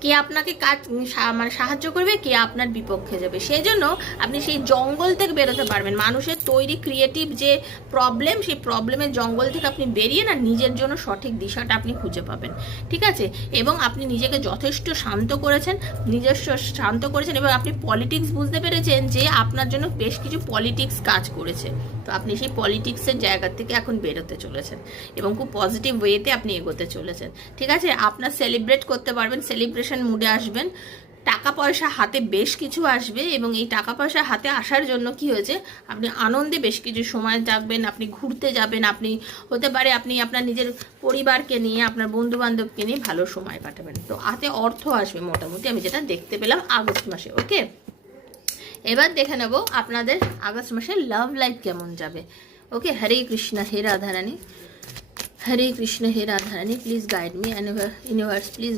কে আপনাকে কাজ মানে সাহায্য করবে, কে আপনার বিপক্ষে যাবে। সেই জন্য আপনি সেই জঙ্গল থেকে বেরোতে পারবেন। মানুষের তৈরি ক্রিয়েটিভ যে প্রবলেম সেই প্রবলেমের জঙ্গল থেকে আপনি বেরিয়ে না, নিজের জন্য সঠিক দিশাটা আপনি খুঁজে পাবেন। ঠিক আছে? এবং আপনি নিজেকে যথেষ্ট শান্ত করেছেন, নিজস্ব শান্ত করেছেন এবং আপনি পলিটিক্স বুঝতে পেরেছেন যে আপনার জন্য বেশ কিছু পলিটিক্স কাজ করেছে। তো আপনি সেই পলিটিক্সের জায়গা থেকে এখন বেরোতে চলেছেন এবং খুব পজিটিভ ওয়েতে আপনি এগোতে চলেছেন। ঠিক আছে? আপনার সেলিব্রেট করতে পারবেন। সেলিব্রেশন মুডে আসবেন। টাকা পয়সা হাতে বেশ কিছু আসবে এবং এই টাকা পয়সা হাতে আসার জন্য কি হয়েছে, আপনি আনন্দে বেশ কিছু সময় যাবেন, আপনি ঘুরতে যাবেন, আপনি হতে পারে আপনি আপনার নিজের পরিবারকে নিয়ে, আপনার বন্ধু বান্ধবকে নিয়ে ভালো সময় কাটাবেন। তো হাতে অর্থ আসবে মোটামুটি, আমি যেটা দেখতে পেলাম আগস্ট মাসে, ওকে? এবার দেখে নেব আপনাদের আগস্ট মাসে লাভ লাইফ কেমন যাবে। ওকে, হরে কৃষ্ণ, হে রাধারানী। হরে কৃষ্ণ, হে Radharani please guide me universe please